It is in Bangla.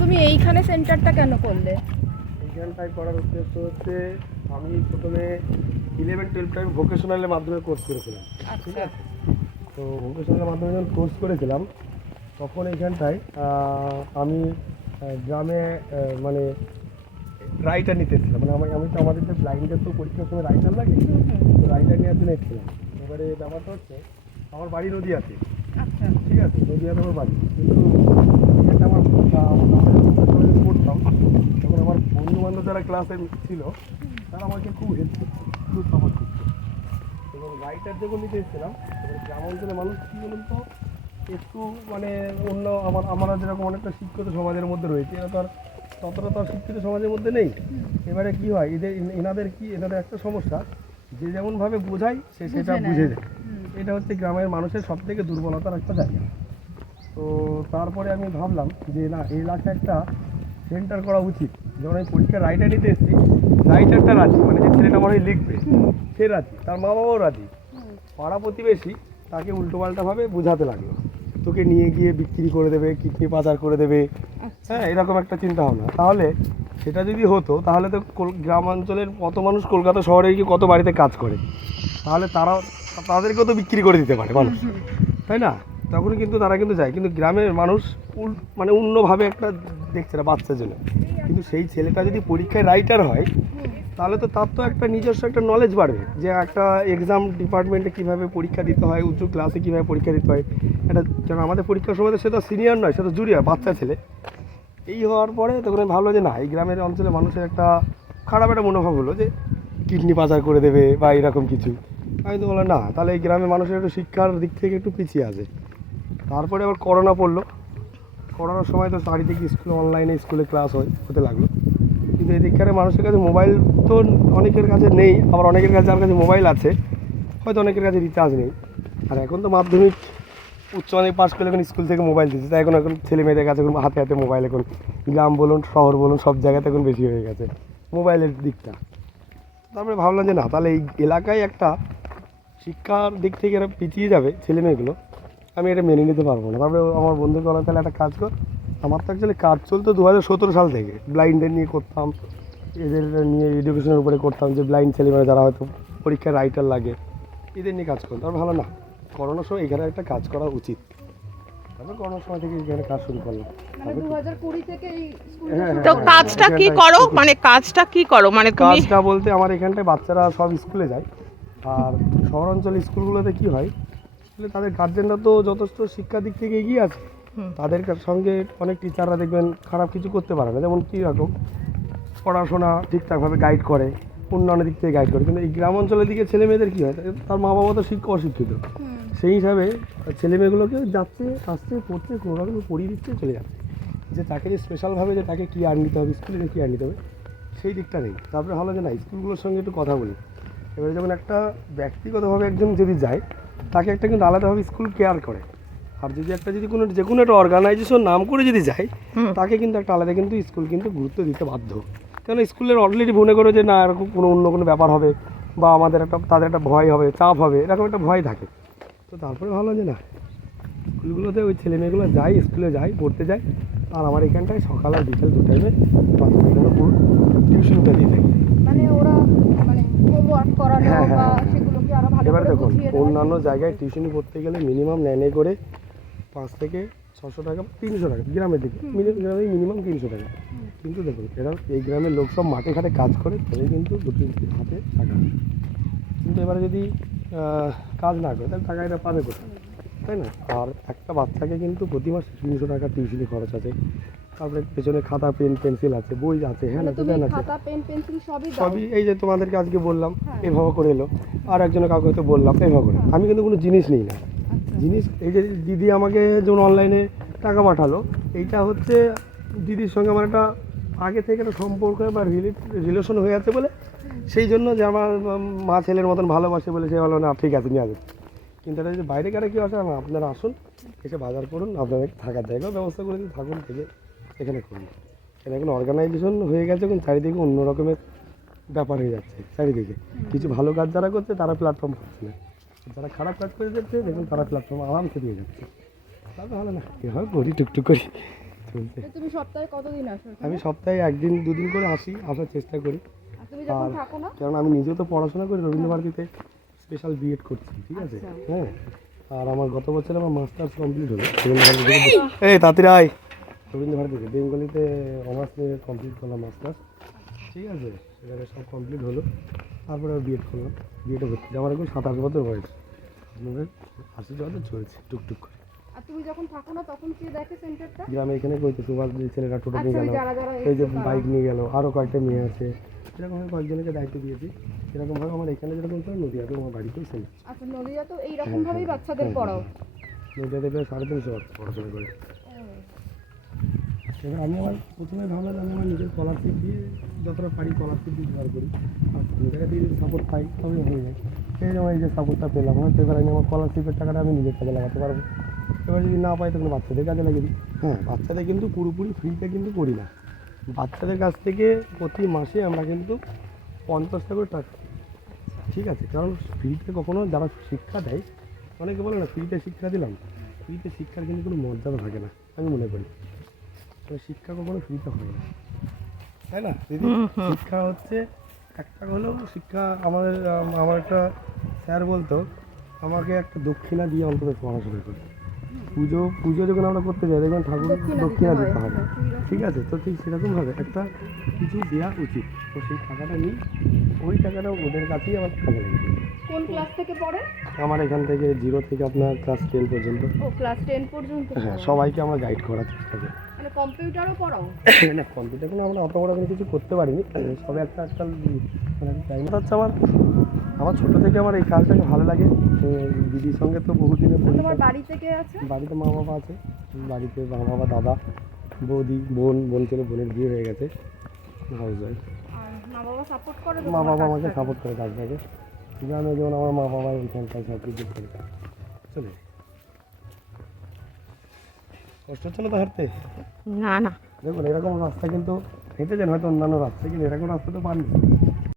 তুমি এইখানে সেন্টারটা কেন করলে? এইখানটায় করার উদ্দেশ্য হচ্ছে আমি প্রথমে 11-12 আমি ভোকেশনালের মাধ্যমে কোর্স করেছিলাম, ঠিক আছে? তো ভোকেশনালের মাধ্যমে যখন কোর্স করেছিলাম তখন এইখানটায় আমি গ্রামে মানে রাইটার নিতে এসেছিলাম, মানে আমি তো আমাদের যে ব্লাইন্ডের তো পরীক্ষার সময় রাইটার লাগে, তো রাইটার নেওয়ার জন্য এসেছিলাম। এবারে ব্যাপারটা হচ্ছে আমার বাড়ি নদীয়াতে, ঠিক আছে, নদীয়াতে আমার বাড়ি, কিন্তু এখানটা আমার যখন পড়তাম তখন আমার বন্ধু বান্ধব যারা ক্লাসে ছিল তারা আমাকে খুব হেল্প করতো, খুব সাপোর্ট করতো। এবং রাইটার যখন নিতে এসেছিলাম এবার গ্রাম অঞ্চলের মানুষ কী বলুন তো একটু মানে অন্য আমরা যেরকম অনেকটা শিক্ষিত সমাজের মধ্যে রয়েছে, এরা তো আর ততটা তো আর শিক্ষিত সমাজের মধ্যে নেই। এবারে কী হয়, এনাদের একটা সমস্যা, যে যেমনভাবে বোঝায় সে সেটা বুঝে যায়। এটা হচ্ছে গ্রামের মানুষের সব থেকে দুর্বলতার একটা জায়গা। তো তারপরে আমি ভাবলাম যে না, এই এলাকায় একটা সেন্টার করা উচিত। যখন আমি পরীক্ষার রাইটার নিতে এসেছি, রাইটারটা রাজি, মানে যে ছেলেটা মনে হয় লিখবে সে রাজি, তার মা বাবাও রাজি। পাড়া প্রতিবেশী তাকে উল্টোপাল্টাভাবে বোঝাতে লাগলো, তোকে নিয়ে গিয়ে বিক্রি করে দেবে, কিডনি পাচার করে দেবে, হ্যাঁ, এরকম একটা চিন্তা ভাবনা। তাহলে সেটা যদি হতো তাহলে তো গ্রামাঞ্চলের কত মানুষ কলকাতা শহরে গিয়ে কত বাড়িতে কাজ করে, তাহলে তাদেরকেও তো বিক্রি করে দিতে পারে মানুষ, তাই না? তখন কিন্তু তারা কিন্তু যায়, কিন্তু গ্রামের মানুষ মানে অন্যভাবে একটা দেখছে না বাচ্চার জন্য। কিন্তু সেই ছেলেটা যদি পরীক্ষায় রাইটার হয় তাহলে তো তার তো একটা নিজস্ব একটা নলেজ বাড়বে, যে একটা এক্সাম ডিপার্টমেন্টে কীভাবে পরীক্ষা দিতে হয়, উচ্চ ক্লাসে কীভাবে পরীক্ষা দিতে হয়। এটা যেন আমাদের পরীক্ষার সময় সে তো সিনিয়র নয়, সে তো জুনিয়র বাচ্চা ছেলে। এই হওয়ার পরে তখন আমি ভাবলো যে না, এই গ্রামের অঞ্চলে মানুষের একটা খারাপ একটা মনোভাব হলো যে কিডনি পাচার করে দেবে বা এরকম কিছু। আমি তো বললাম না, তাহলে এই গ্রামের মানুষের একটু শিক্ষার দিক থেকে একটু পিছিয়ে আছে। তারপরে আবার করোনা পড়লো। করোনার সময় তো চারিদিকে স্কুলে অনলাইনে স্কুলে ক্লাস হতে লাগলো, কিন্তু এদিককার মানুষের কাছে মোবাইল তো অনেকের কাছে নেই, আবার অনেকের কাছে যার কাছে মোবাইল আছে হয়তো অনেকের কাছে রিচার্জ নেই। আর এখন তো মাধ্যমিক উচ্চ মাধ্যমিক পাস করলে এখন স্কুল থেকে মোবাইল দিচ্ছে, তাই এখন ছেলে মেয়েদের কাছে এখন হাতে হাতে মোবাইল, এখন গ্রাম বলুন শহর বলুন সব জায়গাতে এখন বেশি হয়ে গেছে মোবাইলের দিকটা। তারপরে ভাবলাম যে না, তাহলে এই এলাকায় একটা শিক্ষার দিক থেকে এরা পিছিয়ে যাবে ছেলে মেয়েগুলো, আমি এটা মেনে নিতে পারবো না। তারপরে আমার বন্ধুকে বলা, তাহলে একটা কাজ কর। আমার তো অ্যাকচুয়ালি কাজ চলতো 2017 সাল থেকে, ব্লাইন্ডদের নিয়ে করতাম, এদের নিয়ে এডুকেশনের উপরে করতাম, যে ব্লাইন্ড ছেলেমেয়েরা যারা হয়তো পরীক্ষায় রাইটার লাগে এদের নিয়ে কাজ করতাম। তারপর ভালো না, করোনার সময় এখানে একটা কাজ করা উচিত, তারপর করোনার সময় থেকে এখানে কাজ শুরু করলাম। তো কাজটা কি করো, মানে কাজটা কি করো, মানে তুমি? কাজটা বলতে আমার এখানটায় বাচ্চারা সব স্কুলে যায়, আর শহর অঞ্চল স্কুলগুলোতে কি হয়, আসলে তাদের গার্জেনরা তো যথেষ্ট শিক্ষার দিক থেকে এগিয়ে আছে, তাদের সঙ্গে অনেক টিচাররা দেখবেন খারাপ কিছু করতে পারে না। যেমন কী রকম, পড়াশোনা ঠিকঠাকভাবে গাইড করে, উন্নয়নের দিক থেকে গাইড করে, কিন্তু এই গ্রাম অঞ্চলের দিকে ছেলে মেয়েদের কী হয়, তার মা বাবা তো অশিক্ষিত, সেই হিসাবে ছেলে মেয়েগুলোকে যাচ্ছে আসছে পড়তে কোনো রকম পড়িয়ে দিচ্ছে চলে যাচ্ছে, যে তাকে যে স্পেশালভাবে যে তাকে কী আর নিতে হবে, স্কুলে কী আর নিতে হবে সেই দিকটা নেই। তারপরে ভালো যে না, স্কুলগুলোর সঙ্গে একটু কথা বলি। এবারে যেমন একটা ব্যক্তিগতভাবে একজন যদি যায় তাকে একটা কিন্তু আলাদাভাবে স্কুল কেয়ার করে, আর যদি যে কোনো একটা অর্গানাইজেশন নাম করে যদি যায় তাকে কিন্তু একটা আলাদা কিন্তু স্কুল কিন্তু গুরুত্ব দিতে বাধ্য। কেন, স্কুলের অলরেডি মনে করে যে না এরকম অন্য কোনো ব্যাপার হবে, বা তাদের একটা ভয় হবে, চাপ হবে, এরকম একটা ভয় থাকে। তো তারপরে ভালো যে না, স্কুলগুলোতে ওই ছেলেমেয়েগুলো যায়, স্কুলে যায়, পড়তে যায়। আর আমার এখানটায় সকাল আর বিকেল দু টাইমে পুরো টিউশনটা দিয়ে থাকি। হ্যাঁ হ্যাঁ হ্যাঁ, এবার দেখুন অন্যান্য জায়গায় টিউশনি পড়তে গেলে মিনিমাম নেয় করে 5 থেকে 600 টাকা, 300 টাকা গ্রামের দিকে, মিনিমাম 300 টাকা। কিন্তু দেখুন এরা এই গ্রামের লোক সব মাঠে ঘাটে কাজ করে, তবে কিন্তু দুটো হাতে টাকা। কিন্তু এবারে যদি কাজ না করে তাহলে টাকা এটা পাবে কোথায়, তাই না? আর একটা বাচ্চাকে কিন্তু প্রতি মাসে 300 টাকা টিউশনি খরচ আছে, তারপরে পেছনে খাতা পেন পেন্সিল আছে, বই আছে, হ্যাঁ না দেন আছে, সবই এই যে তোমাদেরকে আজকে বললাম এভাবে করে এলো, আর একজনের কাউকে হয়তো বললাম এভাবে করে। আমি কিন্তু কোনো জিনিস নিই না, জিনিস এই যে দিদি আমাকে যেমন অনলাইনে টাকা পাঠালো, এইটা হচ্ছে দিদির সঙ্গে আমার একটা আগে থেকে একটা সম্পর্ক বা রিলেশন হয়ে আছে বলে, সেই জন্য যে আমার মা ছেলের মতন ভালোবাসে বলে সে বলো না ঠিক আছে নিয়ে আসবে। কিন্তু এটা যদি বাইরে কারে কেউ আসে, আপনারা আসুন, এসে বাজার করুন, আপনাদের থাকার জায়গাও ব্যবস্থা করে দিন, থাকুন, থেকে এখানে করুন। এটা এখন অর্গানাইজেশন হয়ে গেছে, এখন চারিদিকে অন্য রকমের ব্যাপার হয়ে যাচ্ছে। চারিদিকে কিছু ভালো কাজ যারা করছে তারা প্ল্যাটফর্ম পাচ্ছে না, যারা খারাপ কাজ করে যাচ্ছে দেখুন তারা প্ল্যাটফর্ম আরামসে দিয়ে যাচ্ছে। তাহলে ভালো না, এভাবে করি টুকটুক করি চলছে। তো তুমি সপ্তাহে কতদিন আসো এখানে? আমি সপ্তাহে একদিন দুদিন করে আসার চেষ্টা করি, আর তুমি যখন আর থাকো না? কারণ আমি নিজেও তো পড়াশোনা করি, রবীন্দ্রভারতীতে স্পেশাল বিএড করছি, ঠিক আছে? আচ্ছা। হ্যাঁ, আর আমার গত বছর আমার মাস্টার্স কমপ্লিট হলো রবীন্দ্রভারতীতে। এই তাঁতিরা আয়, রবীন্দ্রভারতীতে বেঙ্গলিতে অনার্স নিয়ে কমপ্লিট করলাম মাস্টার্স, ঠিক আছে? এখানে সব কমপ্লিট হলো, তারপরে বিএড করলাম। বিএডে ভর্তি, আমার এখন 27 বছর বয়স, আপনাদের 80 বছর চলছে টুকটুক করে। আর তুমি যখন থাকো না তখন কে দেখে সেন্টারটা? গ্রামে এখানে কইতে সুভাষ যে ছেলেরা টোটো নিয়ে আচ্ছা, ওই গেল, যারা যারা এই যে এসছে তারা। বাইক নিয়ে গেল, আরও কয়েকটা মেয়ে আছে, এরকমভাবে কয়েকজনকে দায়িত্ব দিয়েছি। এরকমভাবে আমার এখানে যেরকম করে নদীয়াতে আমার বাড়িতেও সেম। আচ্ছা, নদীয়া তো এইরকম ভাবেই বাচ্চাদের পড়াও। নদীয়াতে প্রায় 350 বাচ্চা পড়াশোনা করে। এবার আমি আমার প্রথমে ভাবলাম আমি আমার নিজের স্কলারশিপ দিয়ে যতটা পারি স্কলারশিপ দিয়ে জোগাড় করি, আর কোনো জায়গা দিয়ে যদি সাপোর্ট পাই তবে হয়ে যায়। এই যেমন এই যে সাপোর্টটা পেলাম, হয়তো এবার আমি আমার স্কলারশিপের টাকাটা আমি নিজের কাজে লাগাতে পারবো। এবার যদি না পাই তখন বাচ্চাদের কাজে লাগিয়ে দিই। হ্যাঁ, বাচ্চাদের কিন্তু পুরোপুরি ফ্রিতে কিন্তু করি না, বাচ্চাদের কাছ থেকে প্রতি মাসে আমরা কিন্তু 50 টাকা করে টাকা, ঠিক আছে? কারণ ফ্রিতে কখনো যারা শিক্ষা দেয়, অনেকে বলে না ফ্রিতে শিক্ষা দিলাম, ফ্রিতে শিক্ষার কিন্তু কোনো মর্যাদা থাকে না, আমি মনে করি। তো শিক্ষা কখনো ফ্রিতে হয় না, তাই না দিদি? শিক্ষা হচ্ছে একটা হলো শিক্ষা। আমার একটা স্যার বলতো আমাকে একটা দক্ষিণা দিয়ে অন্তত পড়াশোনা করে। পুজো যখন আমরা করতে যাই দেখবেন ঠাকুর দক্ষিণা দিতে হবে, ঠিক আছে? তো ঠিক সেরকমভাবে একটা কিছু দেওয়া উচিত। তো সেই টাকাটা নিই, ওই টাকাটা ওদের কাছেই আমার কাজে লাগে। কোন ক্লাস থেকে পড়ে? আমার এখান থেকে 0 থেকে আপনার ক্লাস 10 পর্যন্ত। ও, ক্লাস 10 পর্যন্ত হ্যাঁ, পড়াও। সবাইকে আমরা গাইড করার চেষ্টা করি। মানে কম্পিউটারও পড়াও? না, কম্পিউটার কোনো আমরা অত বড় করে কিছু করতে পারিনি, সবে একটা টাইম হচ্ছে। আমার ছোটো থেকে আমার এই কাজটাকে ভালো লাগে। দিদির সঙ্গে তো বহুদিনের তোমার পরিচয়। বাড়িতে কে আছে? বাড়িতে মা বাবা আছে, বাড়িতে মা বাবা, দাদা, বৌদি, বোন ছিল, বোনের বিয়ে হয়ে গেছে, হাউস ওয়াইফ। আর মা বাবা সাপোর্ট করে তো? মা তোমার বাবা আমাকে কাজটাকে? সাপোর্ট করে কাজটাকে। গ্রামে যেমন আমার মা বাবা ওইখানটায় সব কিছু করে চলে। কষ্ট হচ্ছে না তো হাঁটতে? না না, দেখুন এরকম রাস্তা কিন্তু হেঁটে যান হয়তো অন্যান্য রাস্তায়, কিন্তু এরকম রাস্তা তো পাননি।